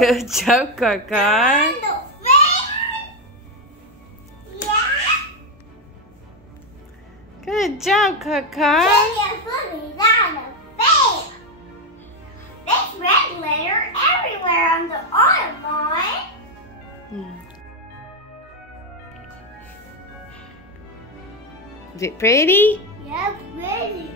Good job, Kaka. Good job, Kaka. There's red glitter everywhere on the Autobot. Is it pretty? Yeah, pretty.